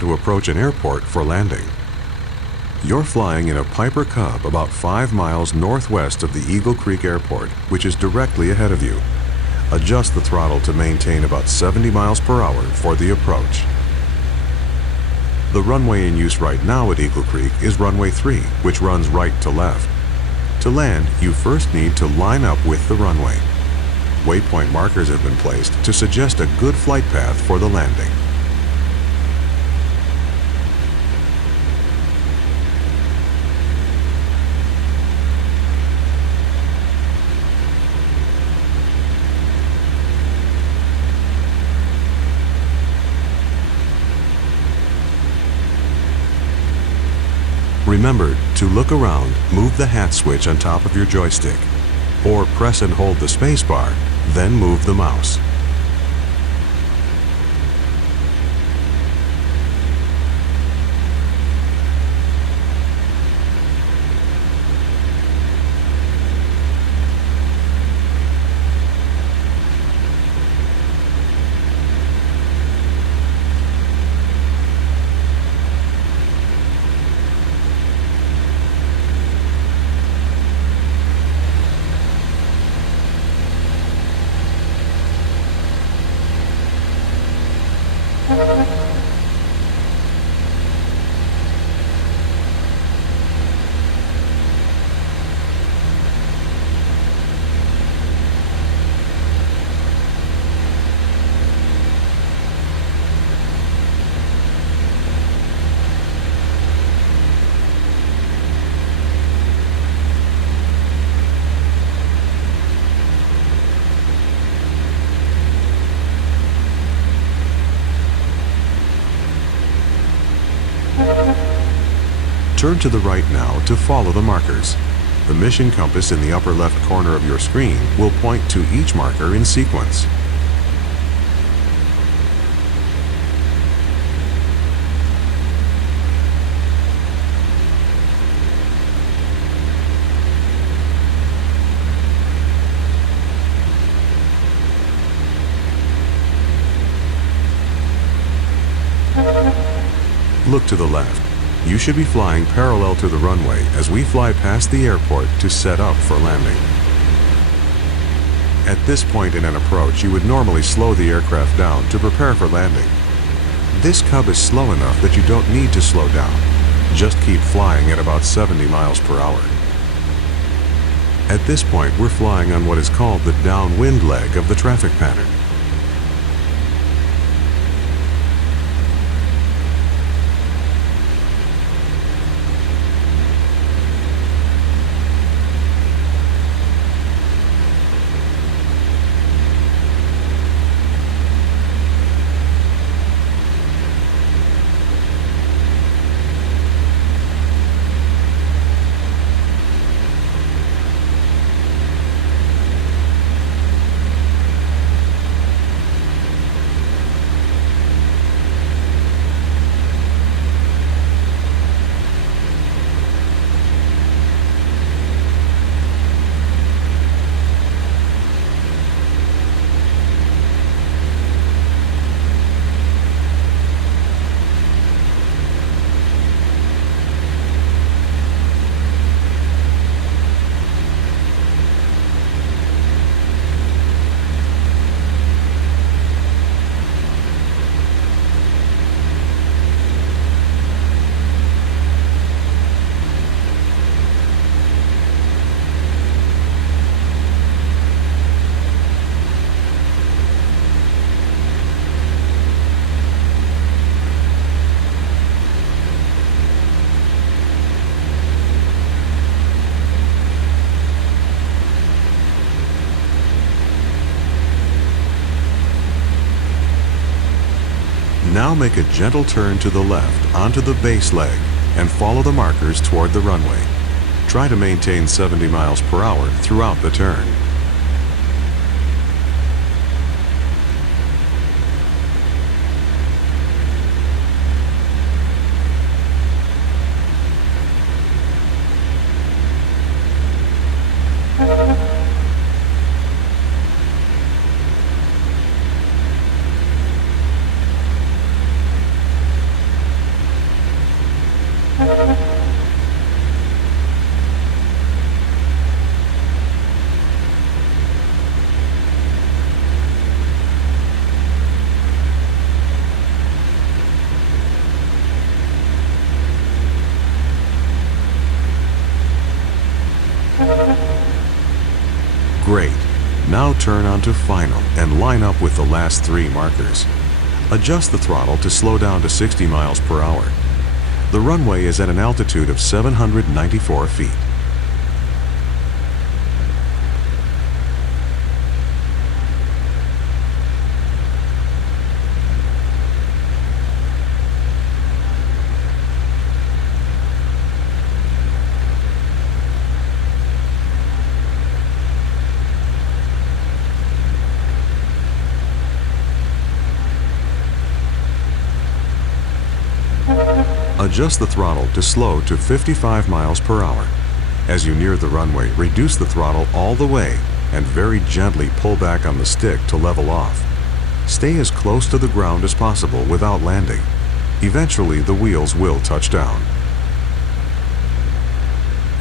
to approach an airport for landing. You're flying in a Piper Cub about 5 miles northwest of the Eagle Creek Airport, which is directly ahead of you. Adjust the throttle to maintain about 70 miles per hour for the approach. The runway in use right now at Eagle Creek is runway 3, which runs right to left. To land, you first need to line up with the runway. Waypoint markers have been placed to suggest a good flight path for the landing. Remember to look around, move the hat switch on top of your joystick, or press and hold the space bar, then move the mouse. Turn to the right now to follow the markers. The mission compass in the upper left corner of your screen will point to each marker in sequence. Look to the left. You should be flying parallel to the runway as we fly past the airport to set up for landing. At this point in an approach, you would normally slow the aircraft down to prepare for landing. This Cub is slow enough that you don't need to slow down. Just keep flying at about 70 miles per hour. At this point, we're flying on what is called the downwind leg of the traffic pattern. Now make a gentle turn to the left onto the base leg and follow the markers toward the runway. Try to maintain 70 miles per hour throughout the turn. turn onto final and line up with the last 3 markers. Adjust the throttle to slow down to 60 miles per hour. The runway is at an altitude of 794 feet. Adjust the throttle to slow to 55 miles per hour. As you near the runway, reduce the throttle all the way and very gently pull back on the stick to level off. Stay as close to the ground as possible without landing. Eventually, the wheels will touch down.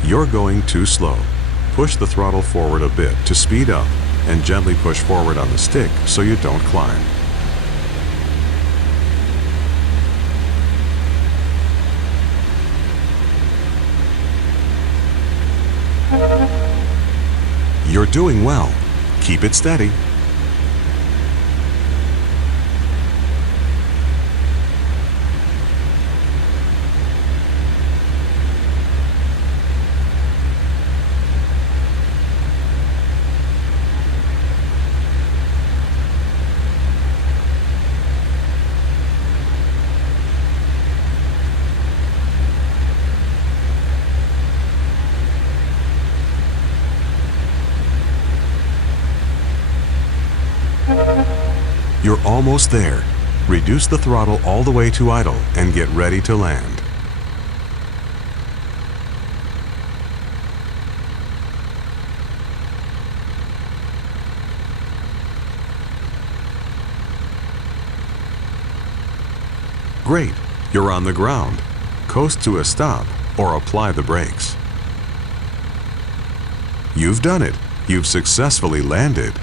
You're going too slow. Push the throttle forward a bit to speed up and gently push forward on the stick so you don't climb. You're doing well. Keep it steady. You're almost there. Reduce the throttle all the way to idle and get ready to land. Great, you're on the ground. Coast to a stop or apply the brakes. You've done it. You've successfully landed.